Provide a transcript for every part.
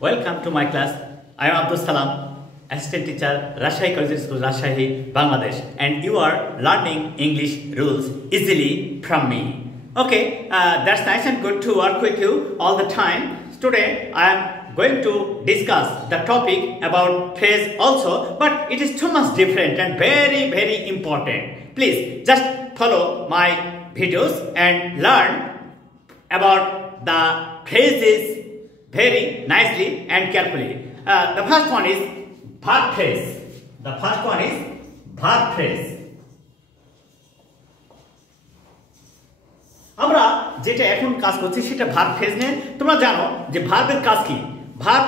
Welcome to my class. I am Abdul Salam, assistant teacher, Rajshahi College School, Rajshahi, Bangladesh, and you are learning English rules easily from me. Okay, that's nice and good to work with you all the time. Today I am going to discuss the topic about phrase also, but it is too much different and very important. Please just follow my videos and learn about the phrases very nicely and carefully. The first one is verb phrase. The first one is verb phrase. আমরা যেটা এখন কাজ করছি সেটা verb phrase নিয়ে। তোমরা জানো যে ভার্বের কাজ কি? Verb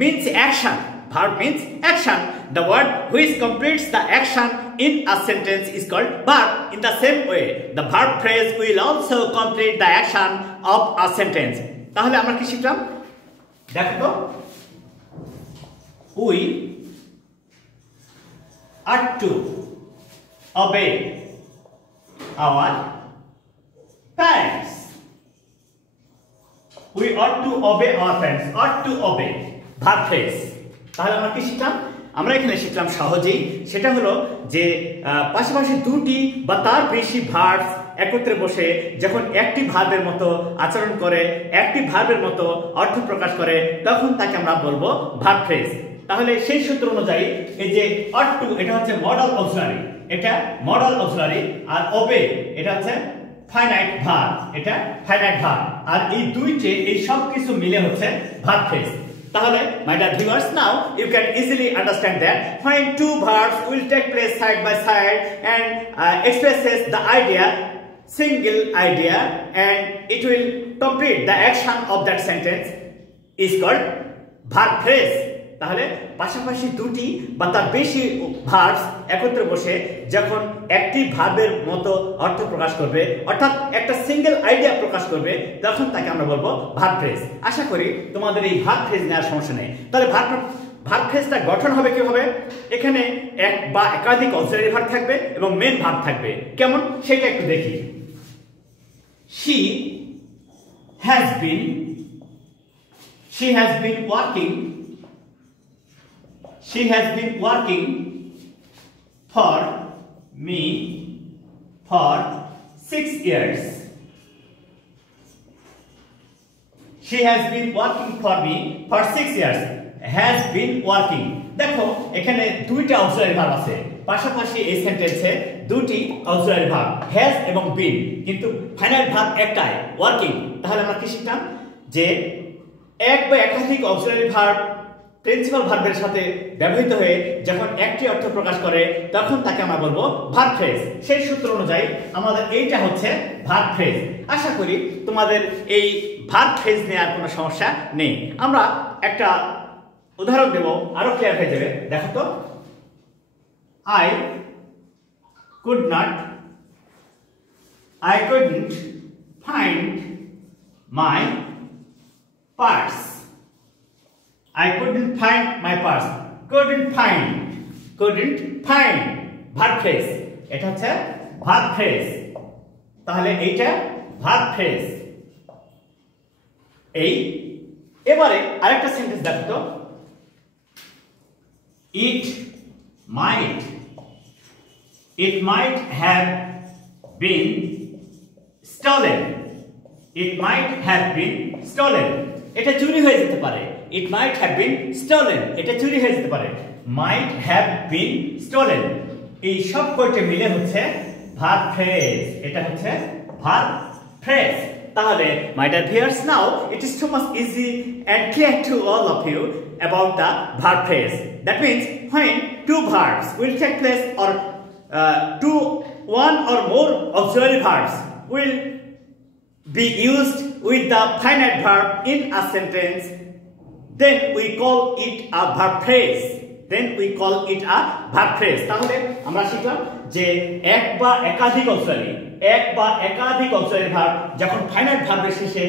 means action. Verb means action. The word which completes the action in a sentence is called verb. In the same way, the verb phrase will also complete the action of a sentence. তাহলে আমরা কি শিখলাম? দেখো তো, we are to obey our parents. We ought to obey our parents. Ought to obey. Verb phrase. তাহলে আমরা কি শিখলাম? আমরা এখানে শিখলাম সহজেই, সেটা হলো যে পাশাপাশি দুটি বা তার বেশি ভার্ব একত্রে বসে যখন একটি ভার্বের মতো আচরণ করে, একটি ভার্বের মতো অর্থ প্রকাশ করে, তখন তাকে আমরা বলবো ভার্ব ফ্রেজ। তাহলে সেই সূত্র অনুযায়ী এই যে ought to এটা হচ্ছে মডাল অক্সিলারি, এটা মডাল অক্সিলারি, আর obey এটা হচ্ছে ফাইনাইট ভার্ব, এটা ফাইনাইট ভার্ব, আর এই দুইটি এই সব কিছু মিলে হচ্ছে ভার্ব ফ্রেজ। তাহলে my dear viewers, now you can easily understand that when two verbs will take place side by side and expresses the idea, single idea, and it will complete the action of that sentence is called verb phrase. তাহলে পাশাপাশি দুটি বা তার বেশি verbs একত্রে বসে যখন একটি ভার্বের মতো অর্থ প্রকাশ করবে, অর্থাৎ একটা সিঙ্গেল আইডিয়া প্রকাশ করবে, তখন তাকে আমরা বলবো ভার্ব ফ্রেজ। আশা করি তোমাদের এই ভার্ব ফ্রেজ নেওয়ার সমস্যা নেই। তাহলে ভার্ব ফ্রেজটা গঠন হবে কিভাবে? এখানে এক বা একাধিক অক্সিলারি ভার্ব থাকবে এবং মেন ভার্ব থাকবে। কেমন সেটা একটু দেখি। She has been working. She has been working for me for 6 years. She has been working for me for 6 years. Has been working. দেখো এখানে দুইটা অক্সিলারি ভার্ব আছে, পাশাপাশি এই সেন্টেন্সে দুটি অক্সিলারি ভার্ব has এবং been, কিন্তু ফাইনাল ভার্ব একটাই, ওয়ার্কিং। তাহলে আমরা কি শিখলাম যে এক বা একাধিক অক্সিলারি ভার্ব প্রিন্সিপাল ভার্বের সাথে ব্যবহৃত হয়ে যখন একটি অর্থ প্রকাশ করে, তখন তাকে আমরা বলবো ভার্ব ফ্রেজ। সেই সূত্র অনুযায়ী আমাদের এইটা হচ্ছে ভার্ব ফ্রেজ। আশা করি তোমাদের এই ভার্ব ফ্রেজ নিয়ে আর কোনো সমস্যা নেই। আমরা একটা উদাহরণ দেব, আরো ক্লিয়ার হয়ে যাবে। দেখো তো, I couldn't find my purse. I couldn't find my purse. Couldn't find verb phrase. এটা হচ্ছে verb phrase। তাহলে এইটা verb phrase। এই এবারে আরেকটা সেন্টেন্স দেখো তো, it might have been stolen. It might have been stolen. এটা চুরি হয়ে যেতে পারে। It might have been stolen. এটা চুরি হয়ে যেতে পারে। Might have been stolen. এই সব কয়টা মিলে হচ্ছে verb phrase। এটা হচ্ছে verb phrase। তাহলে my dear viewers, now it is too much easy and clear to all of you about the verb phrase. That means when two verbs will take place or one or more auxiliary verbs will be used with the finite verb in a sentence, then we call it a verb phrase. তাহলে আমরা শিখলাম যে এক বা একাধিক auxiliary verb যখন finite ভার্বের শেষে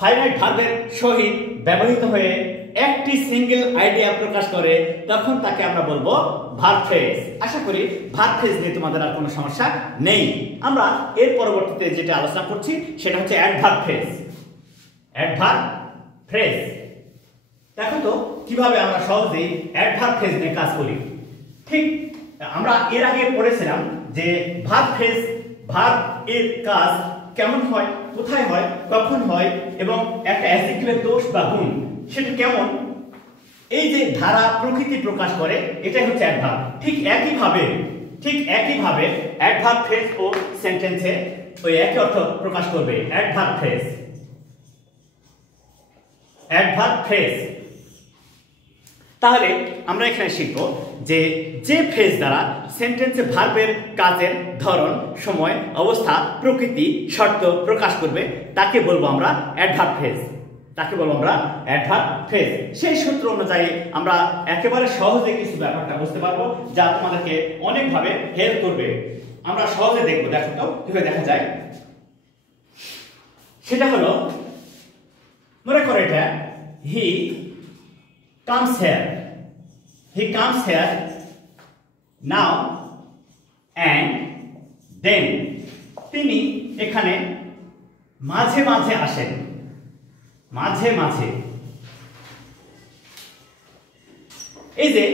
ফাইনাইট ভার্বের সহিত ব্যবহৃত হয়ে একটি সিঙ্গেল আইডিয়া প্রকাশ করে, তখন তাকে আমরা বলবো ভার্ব ফ্রেজ। আশা করি ভার্ব ফ্রেজ নিয়ে তোমাদের আর কোনো সমস্যা নেই। আমরা এর পরবর্তীতে যেটা আলোচনা করছি সেটা হচ্ছে অ্যাডভার্ব ফ্রেজ। Adverb phrase. দেখো তো কিভাবে আমরা সহজেই অ্যাডভার্ব ফ্রেজ নিয়ে কাজ করি। ঠিক আমরা এর আগে পড়েছিলাম যে ভার্ব ফ্রেজ, ভার্ব এর কাজ কেমন হয়, কোথায় হয়, কখন হয় এবং একটা অ্যাডজেক্টিভের দোষ বা গুণ সেটা কেমন, এই যে ধারা প্রকৃতি প্রকাশ করে এটাই হচ্ছে অ্যাডভার্ব। ঠিক একইভাবে অ্যাডভার্ব ফ্রেজ ও সেন্টেন্সে ওই একই অর্থ প্রকাশ করবে। Adverb phrase. তাহলে আমরা এখানে শিখব যে যে ফ্রেজ দ্বারা সেন্টেন্সে ভার্বের কাজের ধরন, সময়, অবস্থা, প্রকৃতি, শর্ত প্রকাশ করবে তাকে বলবো আমরা অ্যাডভার্ব ফ্রেজ। সেই সূত্র অনুযায়ী আমরা একেবারে সহজে কিছু ব্যাপারটা বুঝতে পারবো যা তোমাদেরকে অনেকভাবে হেল্প করবে। আমরা সহজে দেখবো। দেখো তো কিভাবে দেখা যায়। সেটা হলো, মনে করো এটা হি comes here now and then। তিনি এখানে মাঝে মাঝে আসেন, এই যে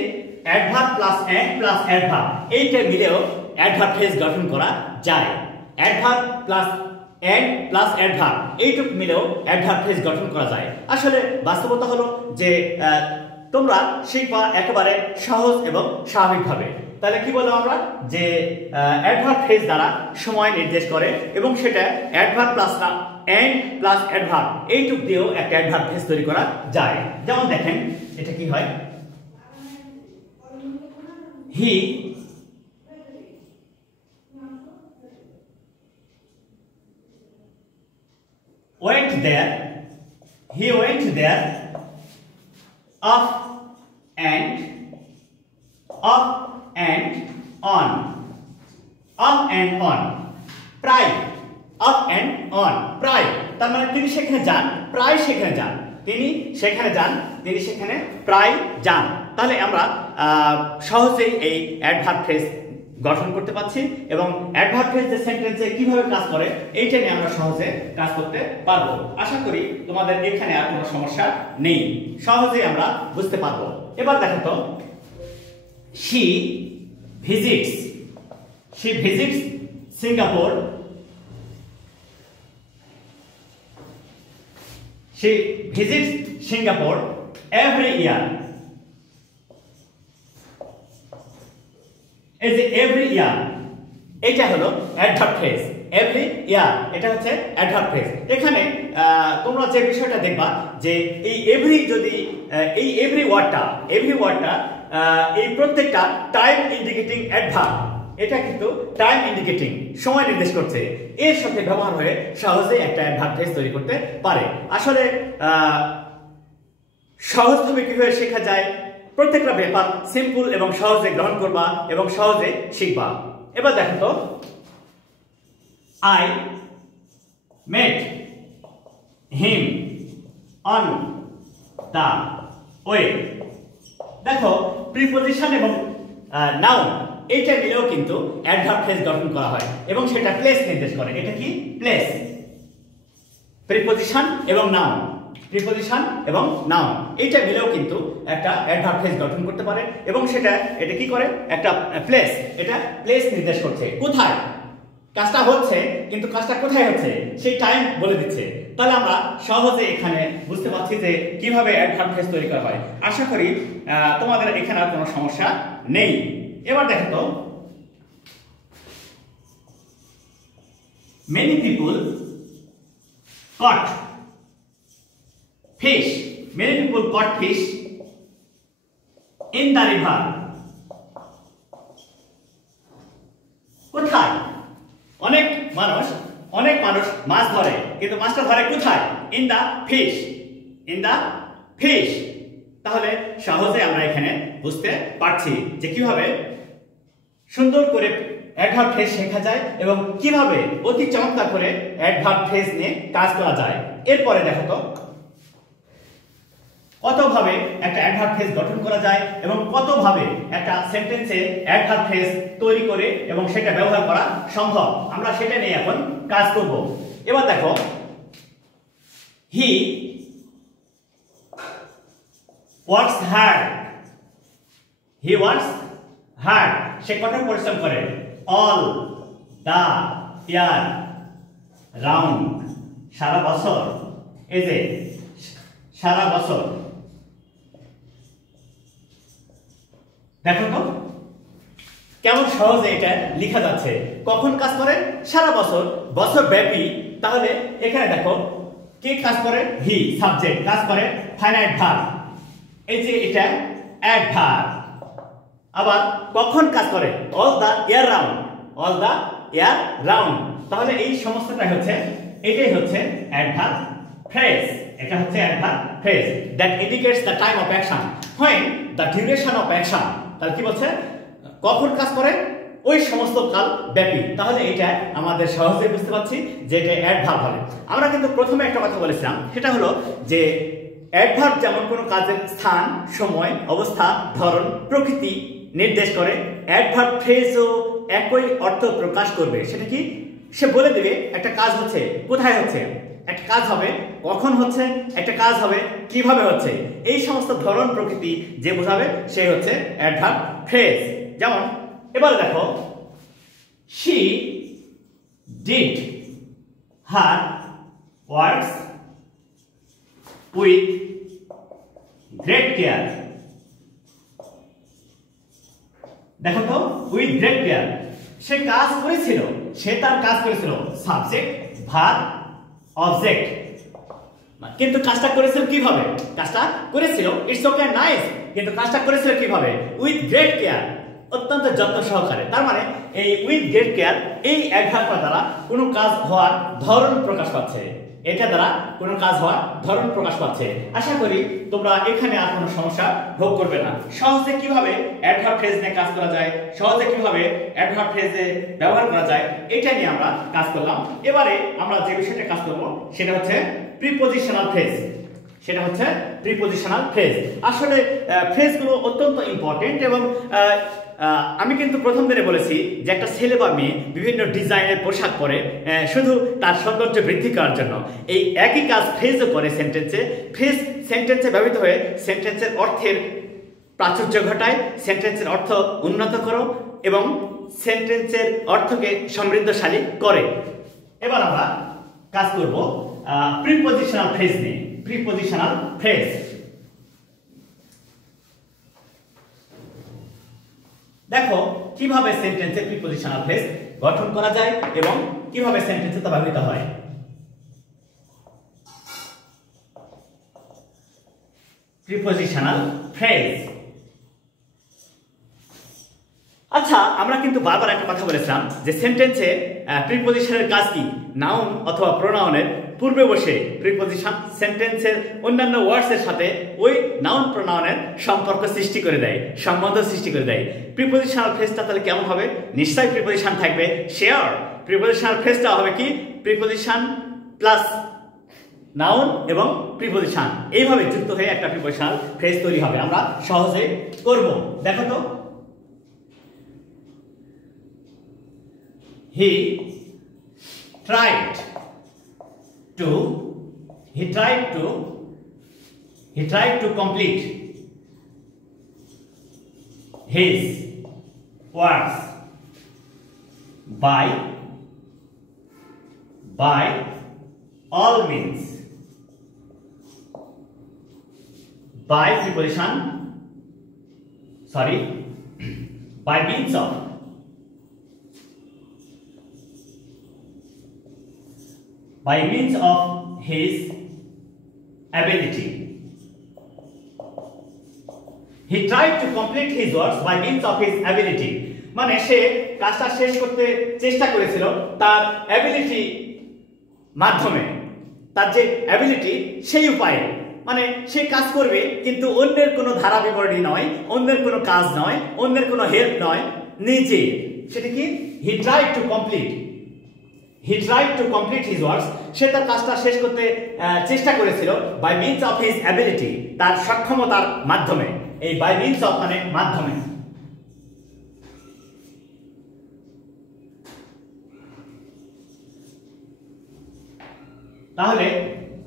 adverb plus and plus adverb এইটা মিলেও অ্যাডভার্ব ফ্রেজ গঠন করা যায়। Adverb plus and plus adverb এইটুক মিলেও অ্যাডভার্ব ফ্রেজ গঠন করা যায়। আসলে বাস্তবতা হলো যে তোমরা শিখবা একেবারে সহজ এবং স্বাভাবিকভাবে। তাহলে কি বললাম আমরা যে অ্যাডভার্ব ফ্রেজ দ্বারা সময় নির্দেশ করে এবং সেটা adverb plus and plus adverb এইটুক দিয়েও একটা অ্যাডভার্ব ফ্রেজ তৈরি করা যায়। যেমন দেখেন এটা কি হয়, হি went there up and on প্রায় up and on প্রায়, তার মানে তিনি সেখানে যান, প্রায় সেখানে যান, তিনি সেখানে প্রায় যান। তাহলে আমরা সহজেই এই অ্যাডভার্ব ফ্রেজ গঠন করতে পারছি এবং অ্যাডভার্ব ফ্রেজ যে সেন্টেন্সে কিভাবে কাজ করে এইটা নিয়ে আমরা সহজে কাজ করতে পারবো। আশা করি তোমাদের এখানে আর কোনো সমস্যা নেই, সহজেই আমরা বুঝতে পারবো। এবার দেখো তো, she visits Singapore every year। এই যে এভরি ইয়ার এটা হলো অ্যাডভার্ব ফ্রেজ। এভরি ইয়ার এটা হচ্ছে অ্যাডভার্ব ফ্রেজ। এখানে তোমরা যে বিষয়টা দেখবা যে এই এভরি যদি এই এভরি ওয়ার্ডটা এই প্রত্যেকটা টাইম ইন্ডিকেটিং অ্যাডভার্ব, এটা কিন্তু টাইম ইন্ডিকেটিং, সময় নির্দেশ করছে, এর সাথে ব্যবহার হয়ে সহজেই একটা অ্যাডভার্ব ফ্রেজ তৈরি করতে পারে। আসলে সহজভাবে কিভাবে শেখা যায়, প্রত্যেকটা ব্যাপার সিম্পল এবং সহজে গ্রহণ করবা এবং সহজে শিখবা। এবার দেখো তো, I met him on the way। দেখো প্রিপজিশন এবং নাউন এইটা মিলেও কিন্তু অ্যাডভার্ব ফ্রেজ গঠন করা হয় এবং সেটা প্লেস নির্দেশ করে। এটা কি প্লেস, প্রিপজিশন এবং নাউন এইটা মিলেও কিন্তু একটা অ্যাডভার্ব ফ্রেজ গঠন করতে পারে এবং এটা কি করে, একটা প্লেস, এটা প্লেস নির্দেশ করছে, কোথায় কাজটা হচ্ছে, কিন্তু কাজটা কোথায় হচ্ছে সেই টাইম বলে দিচ্ছে। তাহলে আমরা সহজে এখানে বুঝতে পারছি যে কিভাবে অ্যাডভার্ব ফ্রেজ তৈরি করা হয়। আশা করি তোমাদের এখানে আর কোনো সমস্যা নেই। এবার দেখো তো, many people caught fish in the river। কোথায়, অনেক মানুষ মাছ ধরে, কিন্তু মাছটা ধরে কোথায়, ইন দা ফিশ। তাহলে সহজে আমরা এখানে বুঝতে পারছি যে কিভাবে সুন্দর করে অ্যাডভার্ব ফ্রেজ শেখা যায় এবং কিভাবে অতি চমৎকার করে অ্যাডভার্ব ফ্রেজ নিয়ে কাজ করা যায়। এরপরে দেখো তো কতভাবে একটা অ্যাডভার্ব ফ্রেজ গঠন করা যায় এবং কতভাবে একটা সেন্টেন্সে অ্যাডভার্ব ফ্রেজ তৈরি করে এবং সেটা ব্যবহার করা সম্ভব, আমরা সেটা নিয়ে এখন কাজ করব। এবার দেখো, he works hard, he works hard, সে কঠোর পরিশ্রম করে। অল দা ইয়ার রাউন্ড, সারা বছর, এই যে সারা বছর। দেখো তো কেমন সহজে এটা লেখা যাচ্ছে। কখন কাজ করে? সারা বছর, বছর ব্যাপী। তাহলে এখানে দেখো কে কাজ করে? হি সাবজেক্ট, কাজ করে ফাইনাইট ভার্ব, এই যে এটা অ্যাডভার্ব। আবার কখন কাজ করে? All the year round, all the year round. তাহলে এই সমস্তটাই হচ্ছে, এটাই হচ্ছে অ্যাডভার্ব ফ্রেজ। এটা হচ্ছে adverb phrase that indicates the time of action when the duration of action. তাহলে কি বলছে? কখন কাজ করে? ওই সমস্ত কাল ব্যাপী। তাহলে এটা আমাদের সহজেই বুঝতে পারছি যে এটা অ্যাডভার্ব হবে। আমরা কিন্তু প্রথমে একটা কথা বলেছিলাম, সেটা হলো যে অ্যাডভার্ব যেমন কোনো কাজের স্থান, সময়, অবস্থা, ধরন, প্রকৃতি নির্দেশ করে, অ্যাডভার্ব ফ্রেজও একই অর্থ প্রকাশ করবে। সেটা কি? সে বলে দেবে একটা কাজ হচ্ছে, কোথায় হচ্ছে, একটা কাজ হবে কখন হচ্ছে, একটা কাজ হবে কিভাবে হচ্ছে। এই সমস্ত ধরন, প্রকৃতি যে বোঝাবে সে হচ্ছে অ্যাডভার্ব ফ্রেজ। যেমন এবার দেখো, she did her works with great care। দেখো তো, উইথ গ্রেট কেয়ার, সে কাজ করেছিল, সে তার কাজ করেছিল, সাবজেক্ট ভার্ব অবজেক্ট। কিন্তু কাজটা করেছিল কিভাবে? কাজটা করেছিল, ইটস ওকে নাইস, কিন্তু কাজটা করেছিল কিভাবে? উইথ গ্রেট কেয়ার, অত্যন্ত যত্ন সহকারে। তার মানে এই উইথ গ্রেট কেয়ার, এই অ্যাডভার্বটা দ্বারা কোনো কাজ হওয়ার ধরন প্রকাশ পাচ্ছে, এটা দ্বারা কোনো কাজ হওয়ার ধরন প্রকাশ পাচ্ছে। আশা করি তোমরা এখানে আর কোনো সমস্যা ভোগ করবে না। সহজে কিভাবে অ্যাডভার্ব ফ্রেজ নিয়ে কাজ করা যায়, সহজে কিভাবে অ্যাডভার্ব ফ্রেজে ব্যবহার করা যায়, এটা নিয়ে আমরা কাজ করলাম। এবারে আমরা যে বিষয়টা কাজ করব সেটা হচ্ছে প্রিপজিশনাল ফ্রেজ। সেটা হচ্ছে প্রিপজিশনাল ফ্রেজ। আসলে ফ্রেজগুলো অত্যন্ত ইম্পর্টেন্ট এবং আমি কিন্তু প্রথম দিনে বলেছি যে একটা ছেলে বা মেয়ে বিভিন্ন ডিজাইনের পোশাক পরে শুধু তার সৌন্দর্য বৃদ্ধি করার জন্য। এই একই কাজ ফ্রেজও করে সেন্টেন্সে। ফ্রেজ সেন্টেন্সে ব্যবহৃত হয়ে সেন্টেন্সের অর্থের প্রাচুর্য ঘটায়, সেন্টেন্সের অর্থ উন্নত করো এবং সেন্টেন্সের অর্থকে সমৃদ্ধশালী করে। এবার আমরা কাজ করব প্রিপজিশনাল ফ্রেজ নিয়ে। প্রিপজিশনাল ফ্রেজ, দেখো কিভাবে সেন্টেন্সে প্রিপজিশনাল ফ্রেজ গঠন করা যায় এবং কিভাবে সেন্টেন্সে তা ব্যবহৃত হয়। Prepositional phrase. আচ্ছা, আমরা কিন্তু বারবার একটা কথা বলেছিলাম যে সেন্টেন্সে প্রিপজিশনের কাজ কি? নাউন অথবা প্রোনাউনের পূর্বে বসে প্রিপজিশন সেন্টেন্সের অন্যান্য ওয়ার্ডসের সাথে ওই নাউন প্রোনাউনের সম্পর্ক সৃষ্টি করে দেয়, সম্বন্ধ সৃষ্টি করে দেয়। প্রিপজিশনাল ফ্রেজটা তাহলে কেমন হবে? নিশ্চয়ই প্রিপজিশন থাকবে, শিওর। প্রিপজিশনাল ফ্রেজটা হবে কি? প্রিপজিশন প্লাস নাউন এবং প্রিপজিশন এইভাবে যুক্ত হয়ে একটা প্রিপজিশনাল ফ্রেজ তৈরি হবে। আমরা সহজে করব। দেখো তো, he tried to complete his works by all means। by preposition, sorry, by means of, by means of his ability। He tried to complete his works by means of his ability। মানে সে কাজটা শেষ করতে চেষ্টা করেছিল তার ability মাধ্যমে, তার যে অ্যাবিলিটি সেই উপায়ে। মানে সে কাজ করবে কিন্তু অন্যের কোনো ধারা বিবরণী নয়, অন্যের কোনো কাজ নয়, অন্যের কোনো হেল্প নয়, নিজে। সেটা কি? he tried to complete his works। সে তার কাজটা শেষ করতে চেষ্টা করেছিল by means of his ability, তার সক্ষমতার মাধ্যমে। এই by means of মানে মাধ্যমে। তাহলে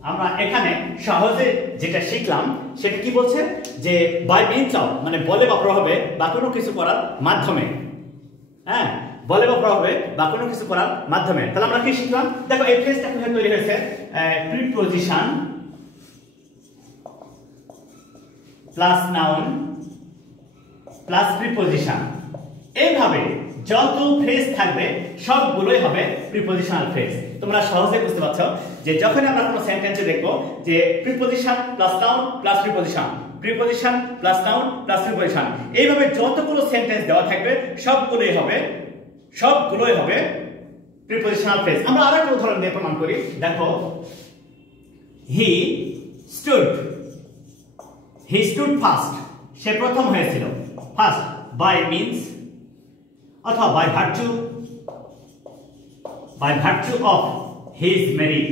আমরা এখানে সহজে যেটা শিখলাম সেটা কি বলছে যে বাই মিনস অফ মানে বলে বা প্রভাবে বা কোনো কিছু করার মাধ্যমে, হ্যাঁ বলে বা প্রভাবে বা কোনো কিছু করার মাধ্যমে। তাহলে আমরা কি শিখলাম? দেখো এই ফ্রেজটা কিভাবে তৈরি হয়েছে, preposition plus noun plus preposition, এইভাবে যত ফ্রেজ থাকবে সবগুলোই হবে প্রিপোজিশনাল ফ্রেজ। তোমরা সহজে বুঝতে পারছো যে যখন আমরা কোনো সেন্টেন্সে দেখবো যে preposition plus noun plus preposition, preposition plus noun plus preposition, এইভাবে যতগুলো সেন্টেন্স দেওয়া থাকবে সবগুলোই হবে প্রিপোজিশনাল ফ্রেজ। আমরা আরেকটা উদাহরণ দিয়ে প্রমাণ করি। দেখো হি স্টুড ফার্স্ট, সে প্রথম হয়েছিল। ফার্স্ট বাই মিনস অথবা by virtue of his merit.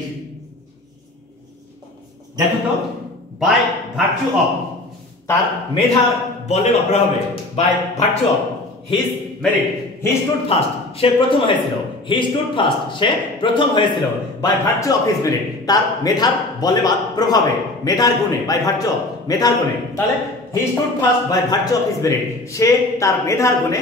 দেখো তো বাই ভার্চু অফ তার মেধার বলে বা প্রভাবে, by virtue of his merit, he stood first সে প্রথম হয়েছিল, হি স্টুড ফার্স্ট সে প্রথম হয়েছিল, by virtue of his merit তার মেধার বলে বা প্রভাবে, মেধার গুণে, বাই ভার্চু অফ মেধার গুণে। তাহলে he stood first by virtue of his merit, সে তার মেধার গুণে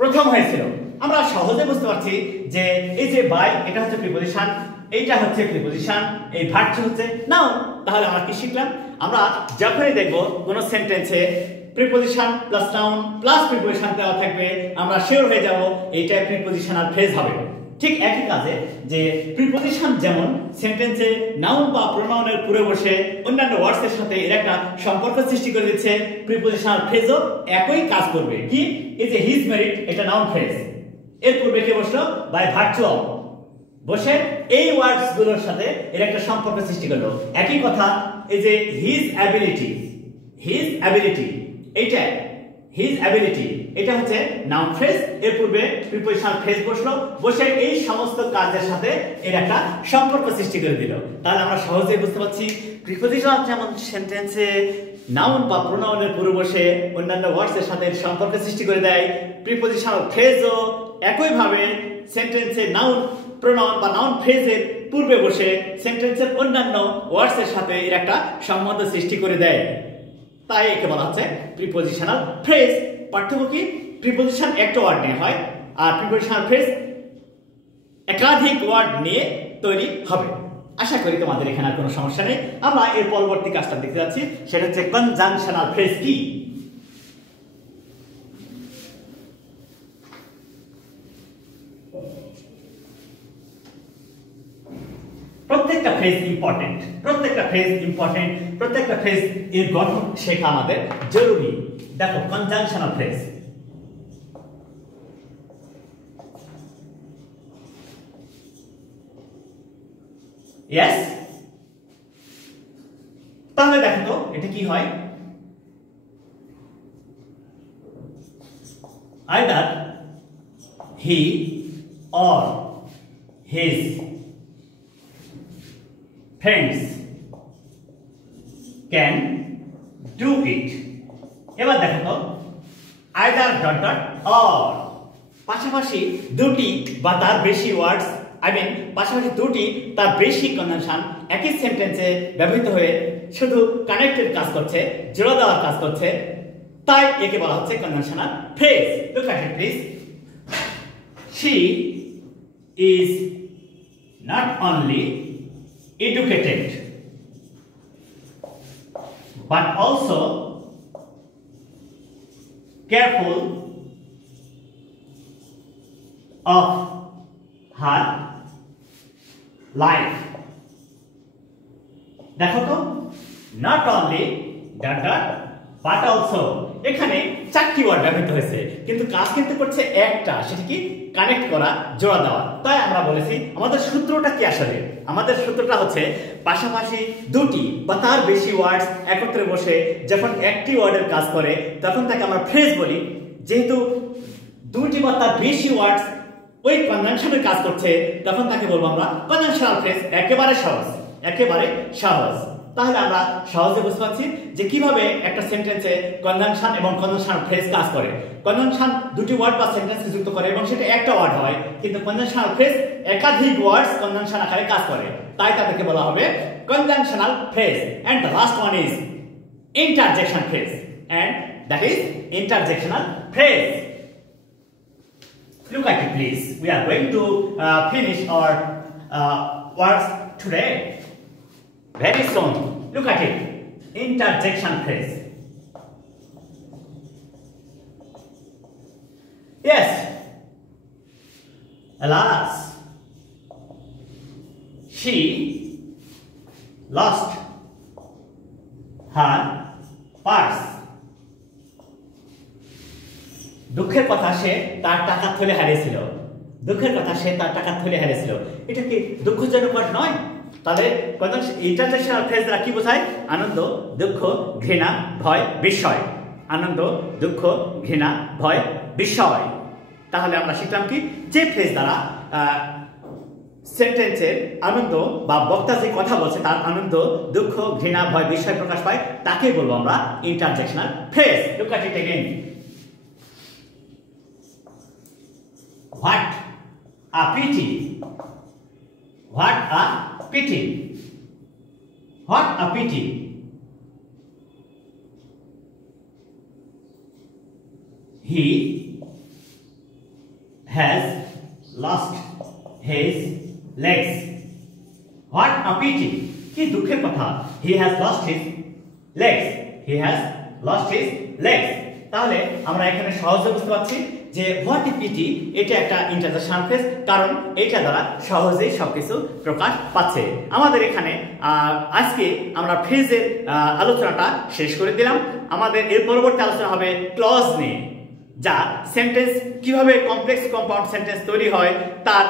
প্রথম হয়েছিল। আমরা সহজে বুঝতে পারছি যে এই যে বাই এটা হচ্ছে প্রিপোজিশন, এইটা হচ্ছে প্রিপোজিশন, এই ভার্চু হচ্ছে নাউন। তাহলে আমরা কি শিখলাম? আমরা যখনই দেখব কোন সেন্টেন্সে preposition plus noun plus preposition দেওয়া থাকবে আমরা শিওর হয়ে যাব এইটা প্রিপোজিশনাল ফ্রেজ হবে। ঠিক একই কাজে যে প্রিপোজিশন যেমন সেন্টেন্সে নাউন বা প্রোনাউনের পরে বসে অন্যান্য ওয়ার্ডসের সাথে এর একটা সম্পর্ক সৃষ্টি করে দিচ্ছে, প্রিপোজিশনাল ফ্রেজও একই কাজ করবে। কি এই যে হিজ মেরিট এটা নাউন ফ্রেজ, এর পূর্বে কে বসলো? বাই ভার্চু অফ বসে এই ওয়ার্ডস গুলোর সাথে এর একটা সম্পর্ক সৃষ্টি করলো। একই কথা এই যে হিজ অ্যাবিলিটি এইটা হিজ অ্যাবিলিটি এটা হচ্ছে নাউন ফ্রেজ, এর পূর্বে প্রিপোজিশনাল ফ্রেজ বসলো, বসে এই সমস্ত কাজের সাথে এর একটা সম্পর্ক সৃষ্টি করে দিল। তাহলে আমরা সহজেই বুঝতে পারছি প্রিপোজিশন যেমন সেন্টেন্সে নাউন বা প্রোনাউনের পূর্বে বসে অন্যান্য ওয়ার্ডসের সাথে সম্পর্ক সৃষ্টি করে দেয়, প্রিপোজিশনাল ফ্রেজও একইভাবে সেন্টেন্সে নাউন প্রোনাউন বা নাউন ফ্রেজের পূর্বে বসে সেন্টেন্সের অন্যান্য ওয়ার্ডসের সাথে এর একটা সম্বন্ধ সৃষ্টি করে দেয়। তাই একে বলা হচ্ছে প্রিপোজিশনাল ফ্রেজ। পার্থক্য কি? প্রিপোজিশন একটা ওয়ার্ড নিয়ে হয় আর প্রিপোজিশনাল ফ্রেজ একাধিক ওয়ার্ড নিয়ে তৈরি হবে। আশা করি তোমাদের এখানে আর কোনো সমস্যা নেই। আমরা এর পরবর্তী কাজটা দেখতে যাচ্ছি, সেটা হচ্ছে কনজাংশনাল ফ্রেজ কি। প্রত্যেকটা ফ্রেজ ইম্পর্টেন্ট, প্রত্যেকটা ফ্রেজ এর গঠন শেখা আমাদের জরুরি। দেখো কনজাংশনাল ফ্রেজ, ইয়েস, তাহলে দেখো তো এটা কি হয়? Either he or his friends can do it। এবার দেখো তো either dot dot or পাশাপাশি দুটি বা তার বেশি ওয়ার্ডস পাশাপাশি দুটি তার বেশি কনজাংশন একই সেন্টেন্সে ব্যবহৃত হয়ে শুধু কানেক্টেড কাজ করছে, জোড়া দেওয়ার কাজ করছে, তাই একে বলা হচ্ছে conjunctional phrase. Look at it please. She is not only educated but also careful of her life। দেখো তো not only dot dot but also এখানে চারটি ওয়ার্ড ব্যবহৃত হয়েছে, কিন্তু কাজ কিন্তু করছে একটা, সেটা কি? কানেক্ট করা, জোড়া দেওয়া। তাই আমরা বলেছি আমাদের সূত্রটা কি? আসলে আমাদের সূত্রটা হচ্ছে পাশাপাশি দুটি বা তার বেশি ওয়ার্ডস একত্রে বসে যখন একটি ওয়ার্ডের কাজ করে তখন তাকে আমরা ফ্রেজ বলি। যেহেতু দুটি বা তার বেশি ওয়ার্ডস ওই কনজাংশনের কাজ করছে তখন তাকে বলবো আমরা কনজাংশনাল ফ্রেজ। একেবারে সহজ। তাহলে আমরা সহজে বুঝতে পারছি যে কিভাবে একটা সেন্টেন্সে কনজাংশন এবং কনজাংশনাল ফ্রেজ কাজ করে। কনজাংশন দুটি ওয়ার্ড বা সেন্টেন্সে যুক্ত করে এবং সেটা একটা ওয়ার্ড হয়, কিন্তু কনজাংশনাল ফ্রেজ একাধিক ওয়ার্ডস কনজাংশন আকারে কাজ করে। তাই তাদেরকে বলা হবে conjunctional phrase. And the last one is interjection phrase, and that is interjectional phrase. Look at it, please. We are going to finish our words today very soon. Look at it. Interjection phrase. Yes. Alas, she lost her purse. দুঃখের কথা, সে তার টাকা থলে হারিয়েছিল। দুঃখের কথা, সে তার টাকা থলে হারিয়েছিল। এটা কি দুঃখজনক নয়? তাহলে ইন্টারজেকশনাল ফ্রেজ দ্বারা কি বোঝায়? আনন্দ, দুঃখ, ঘৃণা, ভয়, বিস্ময়। আনন্দ, দুঃখ, ঘৃণা, ভয়, বিস্ময়। তাহলে আমরা শিখলাম কি, যে ফ্রেজ দ্বারা সেন্টেন্সের আনন্দ বা বক্তা যে কথা বলছে তার আনন্দ, দুঃখ, ঘৃণা, ভয়, বিস্ময় প্রকাশ পায়, তাকেই বলবো আমরা interjectional phrase. Look at it again. What a pity! What a pity! What a pity! He has lost his legs. What a pity! কি দুঃখের কথা। He has lost his legs. He has lost his legs. তাহলে আমরা এখানে সহজে বুঝতে পারছি যে হোয়াট এ পিটি এটা একটা ইন্টারজেকশনাল ফ্রেজ, কারণ এটা দ্বারা সহজেই সবকিছু প্রকাশ পাচ্ছে। আমাদের এখানে আজকে আমরা ফ্রেজের আলোচনাটা শেষ করে দিলাম। আমাদের এর পরবর্তী আলোচনা হবে ক্লজ নিয়ে, যা সেন্টেন্স কিভাবে কমপ্লেক্স কম্পাউন্ড সেন্টেন্স তৈরি হয় তার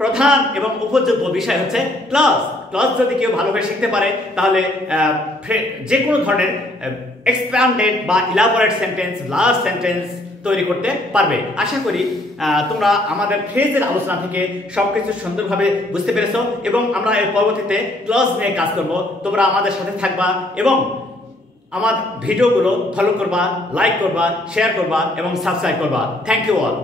প্রধান এবং উপযোগ্য বিষয় হচ্ছে ক্লজ। ক্লজ যদি কেউ ভালোভাবে শিখতে পারে তাহলে যে কোনো ধরনের এক্সপ্যান্ডেড বা ইলাবোরেট সেন্টেন্স, লার্জ সেন্টেন্স তৈরি করতে পারবে। আশা করি তোমরা আমাদের ফ্রেজের আলোচনা থেকে সবকিছু সুন্দরভাবে বুঝতে পেরেছো এবং আমরা এর পরবর্তীতে ক্লজ নিয়ে কাজ করব। তোমরা আমাদের সাথে থাকবা এবং আমার ভিডিওগুলো ফলো করবা, লাইক করবা, শেয়ার করবা এবং সাবস্ক্রাইব করবা। Thank you all.